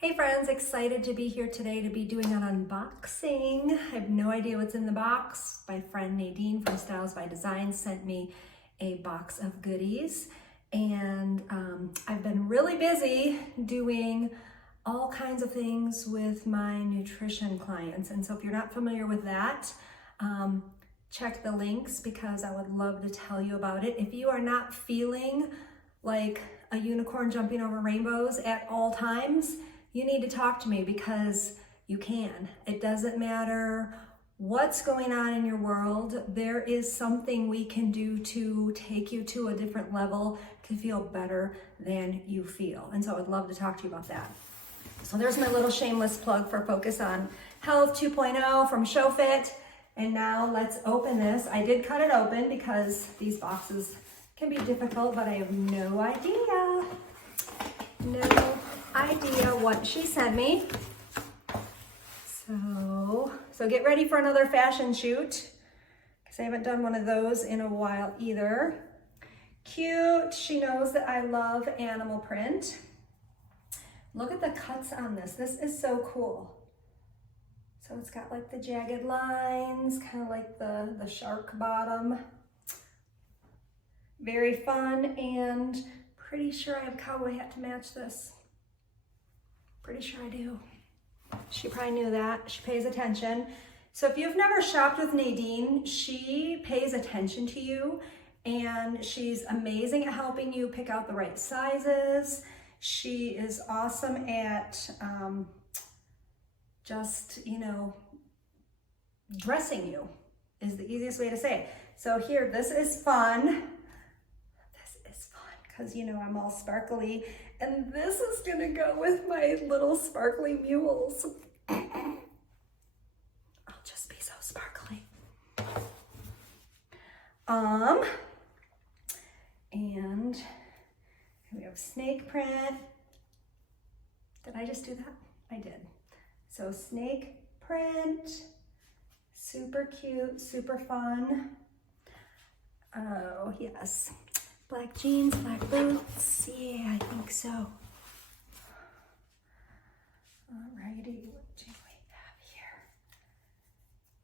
Hey friends, excited to be here today to be doing an unboxing. I have no idea what's in the box. My friend Nadine from Styles by Design sent me a box of goodies, and I've been really busy doing all kinds of things with my nutrition clients. And so if you're not familiar with that, check the links because I would love to tell you about it. If you are not feeling like a unicorn jumping over rainbows at all times, you need to talk to me because you can. It doesn't matter what's going on in your world. There is something we can do to take you to a different level to feel better than you feel. And so I would love to talk to you about that. So there's my little shameless plug for Focus on Health 2.0 from ShowFit. And now let's open this. I did cut it open because these boxes can be difficult, but I have no idea what she sent me. So get ready for another fashion shoot because I haven't done one of those in a while either. Cute. She knows that I love animal print. Look at the cuts on this. This is so cool. So it's got like the jagged lines, kind of like the shark bottom. Very fun, and pretty sure I have a cowboy hat to match this. Pretty sure I do. She probably knew that. She pays attention. So if you've never shopped with Nadine, she pays attention to you, and she's amazing at helping you pick out the right sizes. She is awesome at just, dressing you is the easiest way to say it. So here, this is fun. Because I'm all sparkly, and this is gonna go with my little sparkly mules. I'll just be so sparkly. And we have snake print. Did I just do that? I did. So snake print, super cute, super fun. Oh yes. Black jeans, black boots. Yeah, I think so. Alrighty, what do we have here?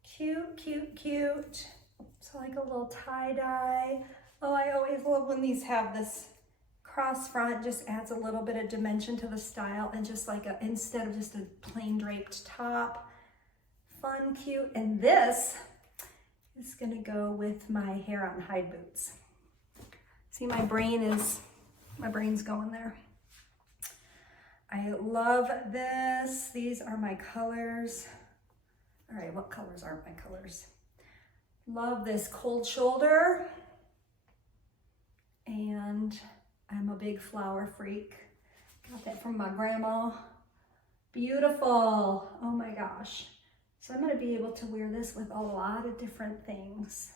Cute, cute, cute. So like a little tie-dye. Oh, I always love when these have this cross front. Just adds a little bit of dimension to the style, and just like instead of just a plain draped top. Fun, cute. And this is gonna go with my hair on hide boots. See, my brain's going there. I love this. These are my colors. All right, what colors aren't my colors? Love this cold shoulder. And I'm a big flower freak. Got that from my grandma. Beautiful. Oh my gosh. So I'm gonna be able to wear this with a lot of different things.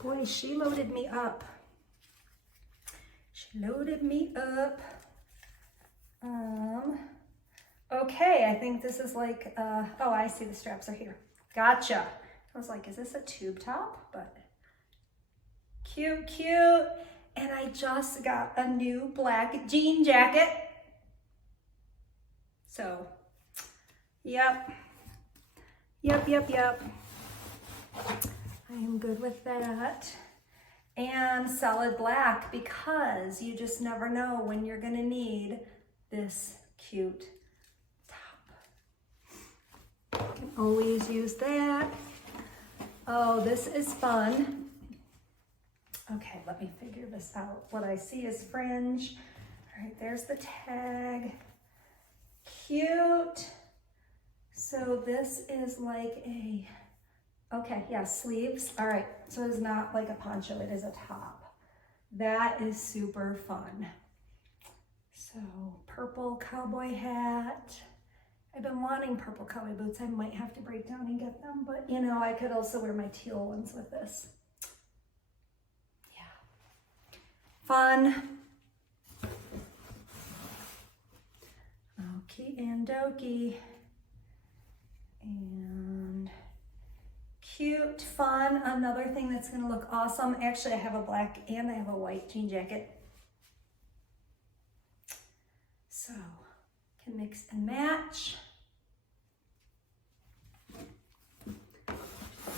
Boy, she loaded me up. She loaded me up. Okay, I think this is like, oh, I see the straps are here. Gotcha. I was like, is this a tube top? But cute, cute. And I just got a new black jean jacket. So, yep. I am good with that. And solid black, because you just never know when you're gonna need this cute top. You can always use that. Oh, this is fun. Okay, let me figure this out. What I see is fringe. All right, there's the tag. Cute. So this is like a, okay, yeah, sleeves. All right, so it's not like a poncho, it is a top. That is super fun. So purple cowboy hat. I've been wanting purple cowboy boots. I might have to break down and get them, but I could also wear my teal ones with this. Yeah. Fun. Okie and dokie. And cute, fun. Another thing that's gonna look awesome. Actually, I have a black and I have a white jean jacket. So, can mix and match.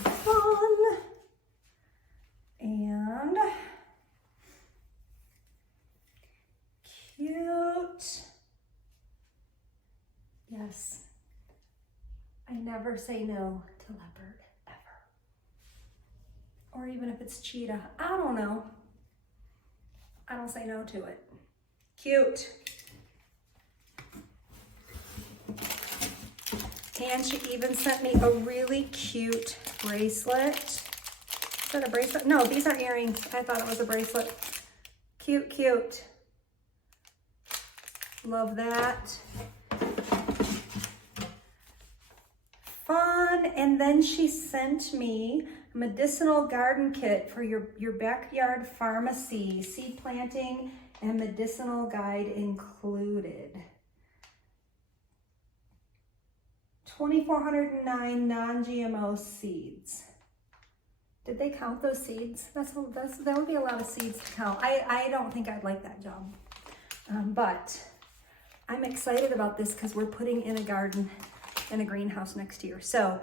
Fun. And cute. Yes. I never say no to leopard, ever. Or even if it's cheetah. I don't know. I don't say no to it. Cute. And she even sent me a really cute bracelet. Is that a bracelet? No, these are earrings. I thought it was a bracelet. Cute, cute. Love that. Fun. And then she sent me a medicinal garden kit for your backyard pharmacy. Seed planting and medicinal guide included. 2,409 non-GMO seeds. Did they count those seeds? That would be a lot of seeds to count. I don't think I'd like that job. But I'm excited about this because we're putting in a garden in a greenhouse next year. So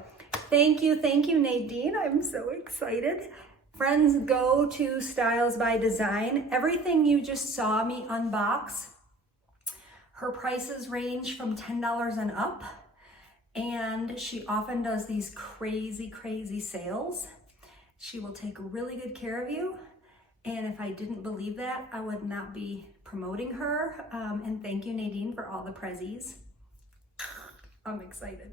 thank you, Nadine. I'm so excited. Friends, go to Styles by Design. Everything you just saw me unbox, her prices range from $10 and up. And she often does these crazy, crazy sales. She will take really good care of you. And if I didn't believe that, I would not be promoting her. And thank you, Nadine, for all the prezzies. I'm excited.